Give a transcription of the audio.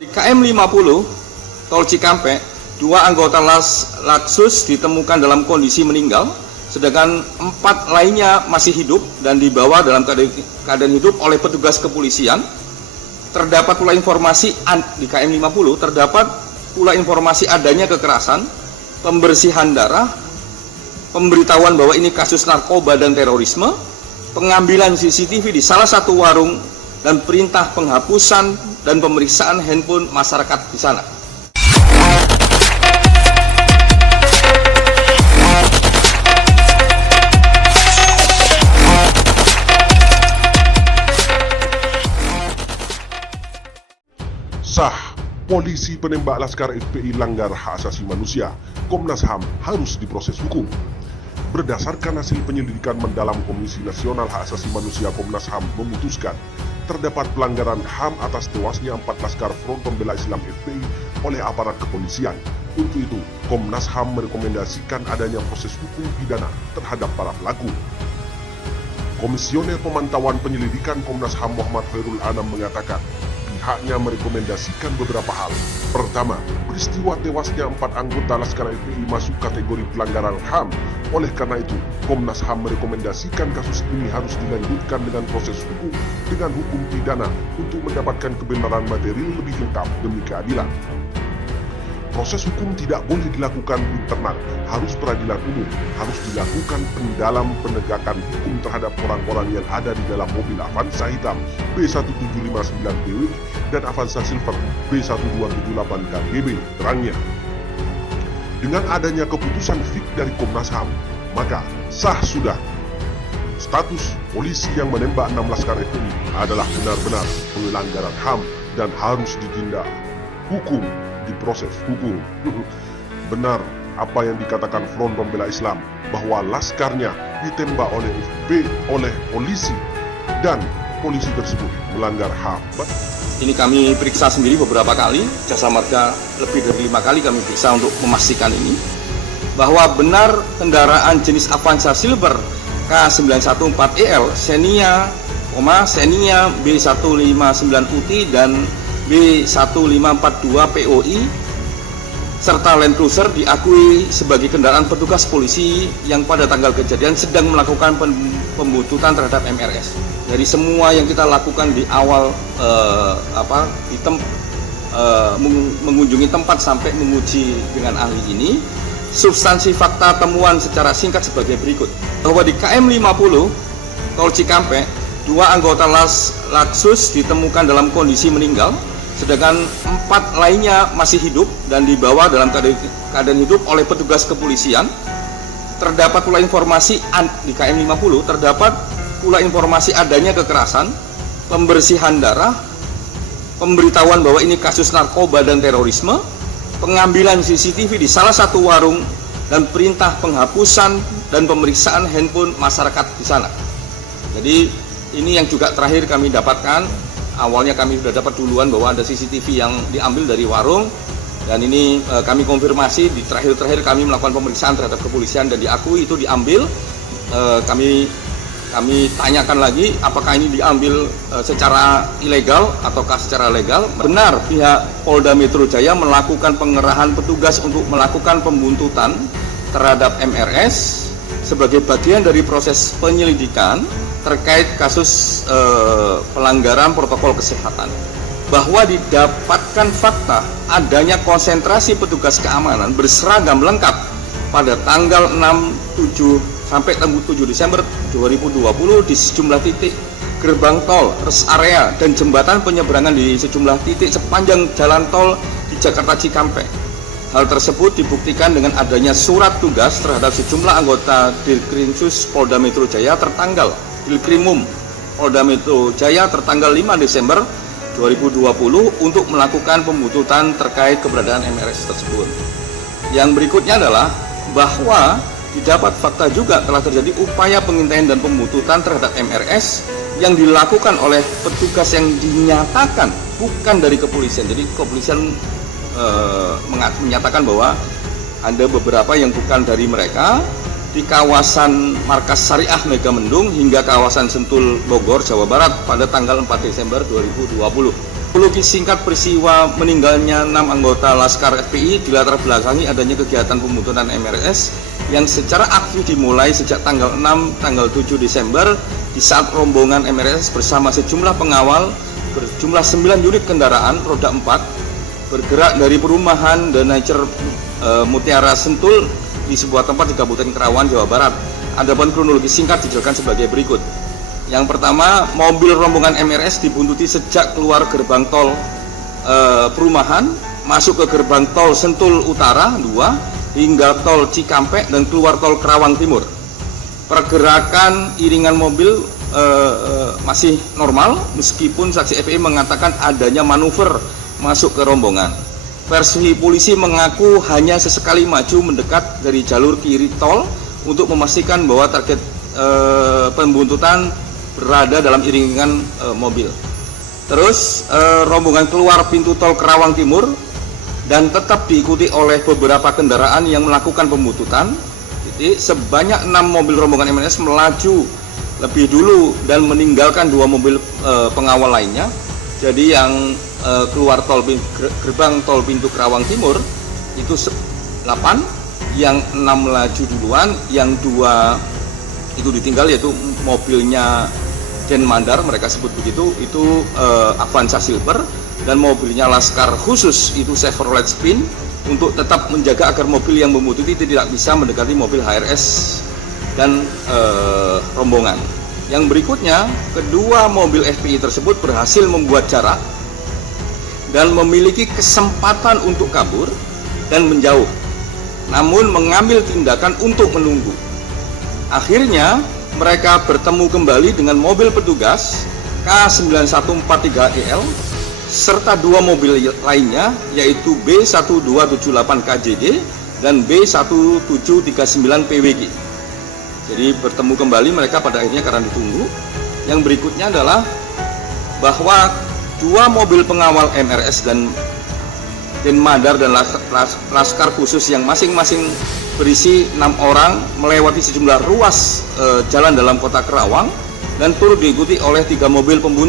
Di KM 50 Tol Cikampek, 2 anggota Laksus ditemukan dalam kondisi meninggal, sedangkan 4 lainnya masih hidup dan dibawa dalam keadaan hidup oleh petugas kepolisian. Terdapat pula informasi di KM 50 terdapat pula informasi adanya kekerasan, pembersihan darah, pemberitahuan bahwa ini kasus narkoba dan terorisme, pengambilan CCTV di salah satu warung, dan perintah penghapusan dan pemeriksaan handphone masyarakat di sana. Sah, polisi penembak Laskar FPI langgar hak asasi manusia, Komnas HAM harus diproses hukum. Berdasarkan hasil penyelidikan mendalam Komisi Nasional Hak Asasi Manusia Komnas HAM memutuskan terdapat pelanggaran HAM atas tewasnya 4 laskar Front Pembela Islam FPI oleh aparat kepolisian. Untuk itu, Komnas HAM merekomendasikan adanya proses hukum pidana terhadap para pelaku. Komisioner Pemantauan Penyelidikan Komnas HAM Muhammad Khairul Anam mengatakan, pihaknya merekomendasikan beberapa hal. Pertama, peristiwa tewasnya 4 anggota Laskar FPI masuk kategori pelanggaran HAM. Oleh karena itu, Komnas HAM merekomendasikan kasus ini harus dilanjutkan dengan proses hukum dengan hukum pidana untuk mendapatkan kebenaran material lebih lengkap demi keadilan. Proses hukum tidak boleh dilakukan internal, harus peradilan umum, harus dilakukan pendalam penegakan hukum terhadap orang-orang yang ada di dalam mobil Avanza hitam B1759BW dan Avanza Silver B1278 KGB, terangnya. Dengan adanya keputusan fik dari Komnas HAM, maka sah sudah status polisi yang menembak 6 laskar FPI adalah benar-benar pelanggaran HAM dan harus ditindak hukum, diproses hukum. Benar apa yang dikatakan Front Pembela Islam bahwa laskarnya ditembak oleh FPI oleh polisi dan polisi tersebut melanggar HAM. Ini kami periksa sendiri beberapa kali, Jasa Marga lebih dari 5 kali kami periksa untuk memastikan ini, bahwa benar kendaraan jenis Avanza Silver K914EL Xenia, B159UT dan B1542POI serta Land Cruiser diakui sebagai kendaraan petugas polisi yang pada tanggal kejadian sedang melakukan pembuntutan terhadap MRS. Dari semua yang kita lakukan di awal mengunjungi tempat sampai menguji dengan ahli ini, substansi fakta temuan secara singkat sebagai berikut. Bahwa di KM 50 Tol Cikampek, 2 anggota Laksus ditemukan dalam kondisi meninggal, sedangkan 4 lainnya masih hidup dan dibawa dalam keadaan hidup oleh petugas kepolisian. Terdapat pula informasi di KM 50 terdapat pula informasi adanya kekerasan, pembersihan darah, pemberitahuan bahwa ini kasus narkoba dan terorisme, pengambilan CCTV di salah satu warung, dan perintah penghapusan dan pemeriksaan handphone masyarakat di sana. Jadi ini yang juga terakhir kami dapatkan. Awalnya kami sudah dapat duluan bahwa ada CCTV yang diambil dari warung, dan ini kami konfirmasi di terakhir kami melakukan pemeriksaan terhadap kepolisian dan diakui itu diambil. Kami tanyakan lagi apakah ini diambil secara ilegal ataukah secara legal. Benar pihak Polda Metro Jaya melakukan pengerahan petugas untuk melakukan pembuntutan terhadap MRS sebagai bagian dari proses penyelidikan terkait kasus pelanggaran protokol kesehatan. Bahwa didapatkan fakta adanya konsentrasi petugas keamanan berseragam lengkap pada tanggal 6, 7 sampai 7 Desember 2020 di sejumlah titik gerbang tol, rest area, dan jembatan penyeberangan di sejumlah titik sepanjang jalan tol di Jakarta Cikampek. Hal tersebut dibuktikan dengan adanya surat tugas terhadap sejumlah anggota Dirkrimsus Polda Metro Jaya tertanggal Dirkrimum Polda Metro Jaya tertanggal 5 Desember 2020 untuk melakukan pembuntutan terkait keberadaan MRS tersebut. Yang berikutnya adalah bahwa didapat fakta juga telah terjadi upaya pengintaian dan pembuntutan terhadap MRS yang dilakukan oleh petugas yang dinyatakan bukan dari kepolisian. Jadi kepolisian menyatakan bahwa ada beberapa yang bukan dari mereka di kawasan Markas Syariah Megamendung hingga kawasan Sentul Bogor, Jawa Barat pada tanggal 4 Desember 2020. Kronologi singkat peristiwa meninggalnya 6 anggota Laskar FPI dilatar belakangi adanya kegiatan pembuntutan MRS yang secara aktif dimulai sejak tanggal 6, tanggal 7 Desember di saat rombongan MRS bersama sejumlah pengawal berjumlah 9 unit kendaraan roda 4 bergerak dari perumahan The Nature Mutiara Sentul di sebuah tempat di Kabupaten Karawang, Jawa Barat. Adapun kronologi singkat dijelaskan sebagai berikut. Yang pertama, mobil rombongan MRS dibuntuti sejak keluar gerbang tol perumahan, masuk ke gerbang tol Sentul Utara 2, hingga tol Cikampek dan keluar tol Karawang Timur. Pergerakan iringan mobil masih normal, meskipun saksi FPI mengatakan adanya manuver masuk ke rombongan. Versi polisi mengaku hanya sesekali maju mendekat dari jalur kiri tol untuk memastikan bahwa target pembuntutan berada dalam iringan mobil. Terus rombongan keluar pintu tol Karawang Timur dan tetap diikuti oleh beberapa kendaraan yang melakukan pembuntutan. Jadi sebanyak 6 mobil rombongan MRS melaju lebih dulu dan meninggalkan 2 mobil pengawal lainnya. Jadi yang keluar tol gerbang tol pintu Karawang Timur itu 8, yang 6 melaju duluan, yang 2 itu ditinggal, yaitu mobilnya Den Mandar, mereka sebut begitu, itu Avanza Silver, dan mobilnya Laskar khusus itu Chevrolet Spin, untuk tetap menjaga agar mobil yang membuntuti tidak bisa mendekati mobil HRS dan rombongan. Yang berikutnya, kedua mobil FPI tersebut berhasil membuat jarak dan memiliki kesempatan untuk kabur dan menjauh, namun mengambil tindakan untuk menunggu. Akhirnya mereka bertemu kembali dengan mobil petugas K9143EL serta 2 mobil lainnya, yaitu B1278KJD dan B1739PWG. Jadi bertemu kembali mereka pada akhirnya karena ditunggu. Yang berikutnya adalah bahwa 2 mobil pengawal MRS dan Madar dan Laskar khusus yang masing-masing berisi 6 orang melewati sejumlah ruas jalan dalam kota Karawang dan turut diikuti oleh 3 mobil pembuntu.